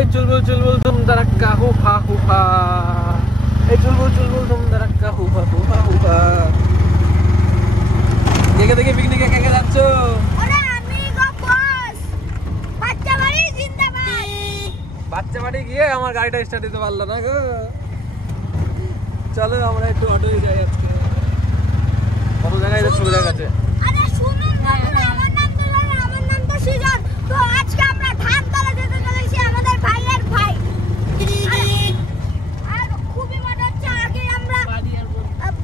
এই চুলবুল তুম দারাক্কা হুফা হুফা, এই চুলবুল তুম দারাক্কা হুফা হুফা হুফা। কে দেখে পিকনিকে কে যাচ্ছ? আরে আমি গো বস, বাচ্চা বাড়ি জিন্দাবাদ। বাচ্চা বাড়ি গিয়ে আমার গাড়িটা স্টার্ট দিতে পারলো না গো। চলো আমরা একটু অটোয় যাই আজকে। কত জায়গায় যাচ্ছ কাছে? আরে শুনুন বন্ধুরা, আমার নাম তো সুজন। তো আজকে আমরা ধানতলা যেতে চলেছি আমাদের ভাইয়ের ভাই। আর খুবই মজা হচ্ছে। আগে আমরা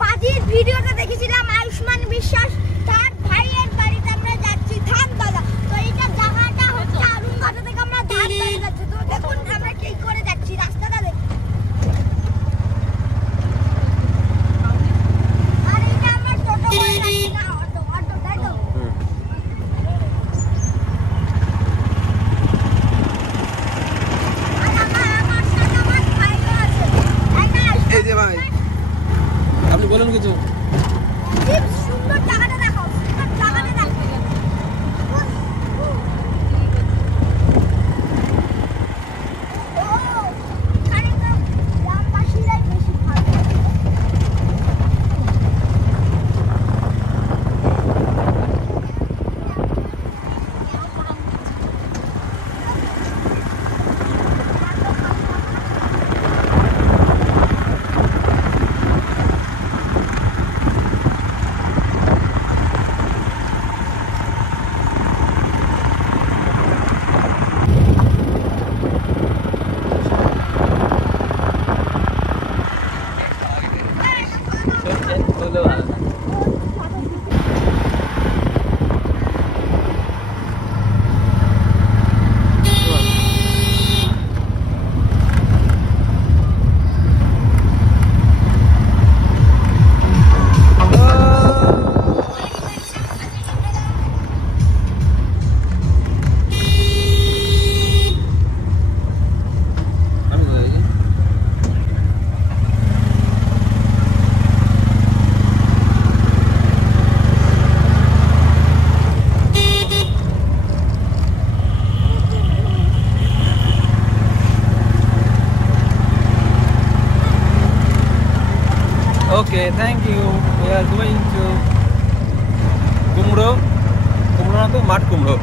বাজির ভিডিওটা দেখেছিলাম আয়ুষ্মান বিশ্বাস, তার ভাইয়ের বাড়িতে আমরা যাচ্ছি ধানতলা। তো এইটা জায়গাটা হচ্ছে আরুনঘাটা থেকে আমরা ধানতলা যাচ্ছি। তো দেখুন আমরা কি করে যাচ্ছি, রাস্তাটা দেখুন। আর এটা আমার টোটো করে যাচ্ছি না, অটো তাই তো? এই যে ভাই, আপনি বলেন কিছু। সুন্দর জায়গাটা দেখো, সুন্দর জায়গাটা দেখো। এখানে তো গ্রামবাসীরাই বেশি ভালো। Okay, thank you. We are going to Kumro. Kumro na to Mat Kumro.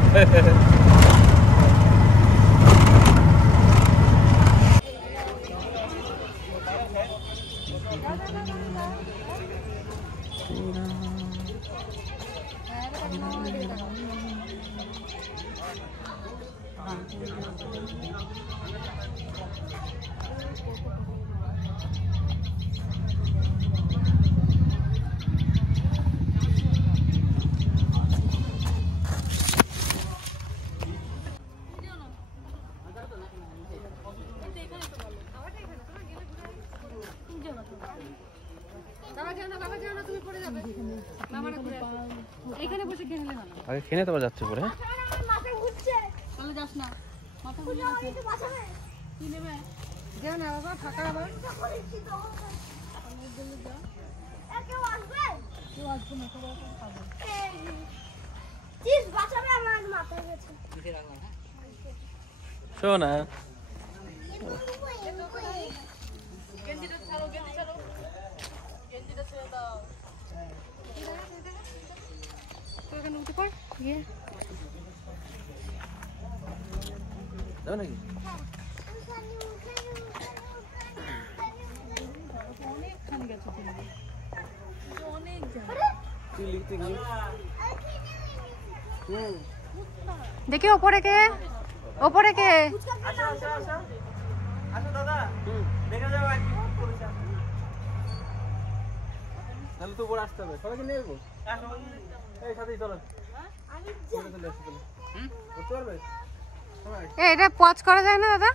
আগে খেনে তো যাচ্ছে পরে। মাথা ঘুরছে, চলে যাস না, মাথা পুজো ঘুরে একটু বাঁচাবে। কি নেবে? দেও না বাবা, ফাঁকা আবার কেউ আসবে? কেউ আসবে না, সবাই খাবে। চিজ বাঁচাবে, আমার মাথা গেছে। শোনা গেঞ্জিটা ছাড়ো, গেঞ্জি ছাড়ো, গেঞ্জিটা ছেড়ে দাও। তো এখানে উঠে পড়, গিয়ে যাও নাকি? অনেকখানি গেছো তুমি, অনেক যাও। তুই লিখতে গিয়ে দেখি ওপরে কে, ওপরে কে? তাহলে তো উপরে আসতে হবে, সবাইকে নিয়ে যাবো। এই সাথে চলো, করতে পারবে? এটা পজ করা যায় না দাদা?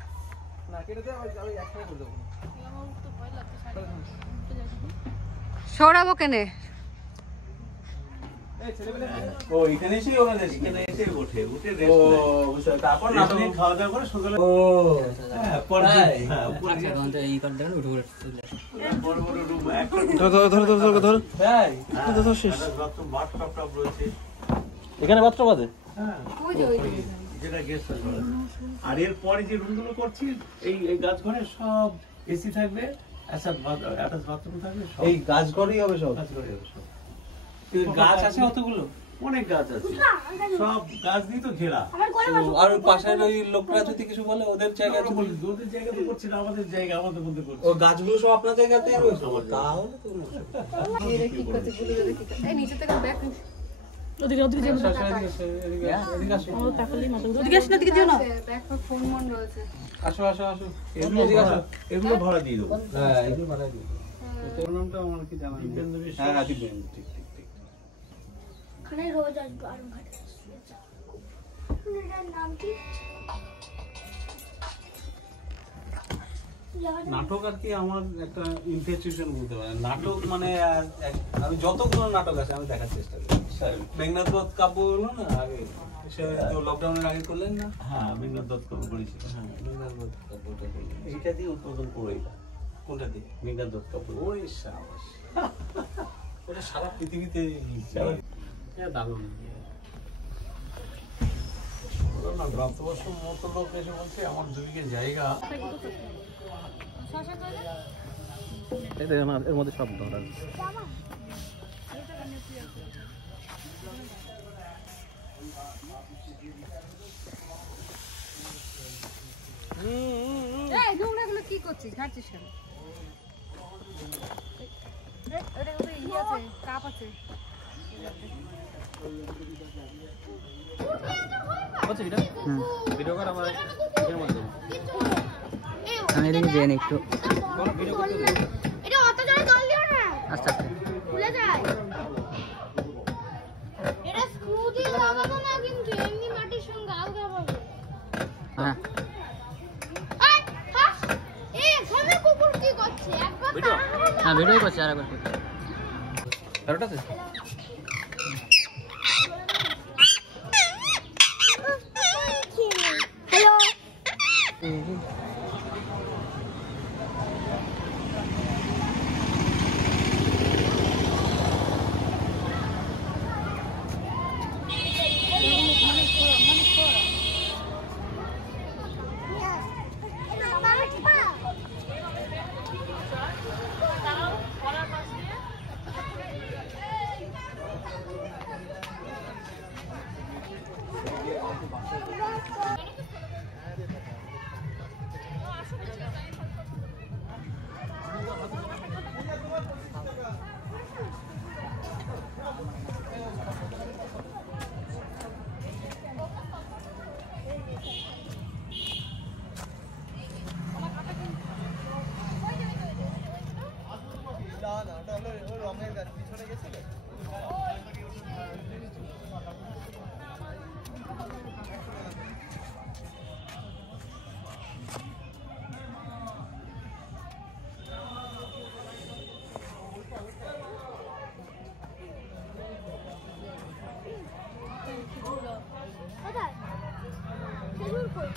না কেটে দে, আমি একসাথে করে দেবো। সরাবো কেনে? ও এখানে এসে ওখানে এখানে এসে ওঠে উঠে রেস্ট নেয়। ও বুঝছো, তারপর আপনি খাওয়া দাওয়া করে সকালে ও পরে আচ্ছা কোন তো এই করে দেন উঠে উঠে বড় বড় রুম একটা ধর ভাই ধর শেষ। বাথরুম বাথটব রয়েছে এখানে বাথরুম আছে? হ্যাঁ ওই যে যেটা গেস্ট হাউস। আর এর পরে যে রুমগুলো করছি এই গাছ ঘরে সব এসি থাকবে, অ্যাটাচ বাথরুম থাকবে, এই গাছ ঘরই হবে সব। গাছ ঘরে হবে সব। গাছ আছে অতগুলো, অনেক গাছ আছে, সব গাছ দিয়ে তো ঘেরা। আর পাশের ওই লোকরা যদি কিছু বলে ওদের জায়গা তো বলি, ওদের জায়গা তো করছি না, আমাদের জায়গা আমাদের মধ্যে করছি। ও গাছগুলো সব আপনার জায়গাতেই রয়েছে, তাহলে তো এই নিচে থেকে ব্যাগ ফোন মন রয়েছে। আসো আসো আসো, এগুলো ভাড়া দিয়ে দেবো। হ্যাঁ এগুলো বানাই দিই। তোর নামটা আমার কি জানা নেই। হ্যাঁ দিবেন, ঠিক ঠিক ঠিক। ওখানে রোজ আসবো আরুম ঘাটে। এটার নাম কি? নাটক আর কি আমার একটা ইনফেস্টিগেশন বলতে পারেন। নাটক মানে আমি যতগুলো নাটক আছে আমি দেখার চেষ্টা করি। মেঘনাথ বধ কাব্য বলুন না আগে, সে তো লকডাউনের আগে করলেন না? হ্যাঁ, মেঘনাথ দত্ত করেছি। হ্যাঁ মেঘনাথ বধ কাব্যটা করলেন। এইটা দিয়ে উদ্বোধন করে এটা কোনটা দিয়ে? মেঘনাথ দত্ত কাপুর। ওই সাবাস, ওটা সারা পৃথিবীতে দারুণ না, প্রাপ্তবয়স্ক মতো লোক এসে বলছে আমার দুদিকে জায়গা। এর মধ্যে সব ধরা এই নোংরাগুলো কি করছিস, ঘাটছিস কেন? ওটা ওটা ইয়ে আছে, কাপ আছে। ভিডিও কর আমার এর মধ্যে। আমি এদিকে যাই একটু এটা অত জোরে জল দিও না, আস্তে আস্তে। খুলে যায়। এটা স্ক্রু দিয়ে লাগানো না, কিন্তু এমনি মাটির সঙ্গে আলগা হবে। হ্যাঁ এই হাস, এই এখানে কুকুর কি করছে? একবার ভিডিও? হ্যাঁ ভিডিও করছি, আর একবার কারোটাতে হ্যালো। কোথায়? খেজুর কই?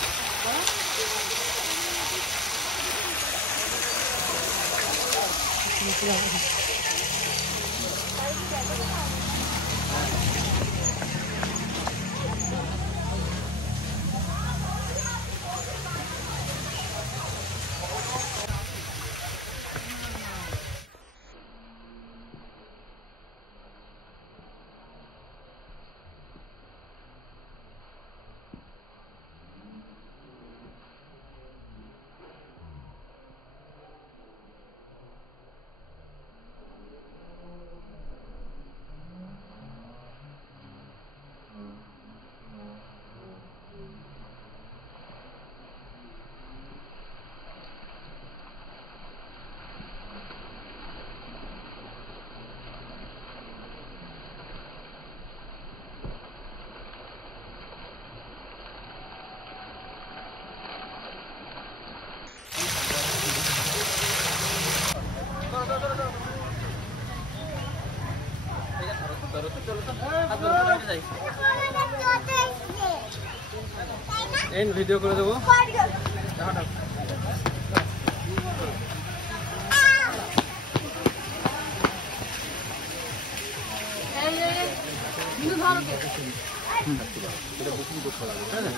এন্ড ভিডিও করে দেবো। এই ধরো এটা বুকিং করতে হবে, তাই না?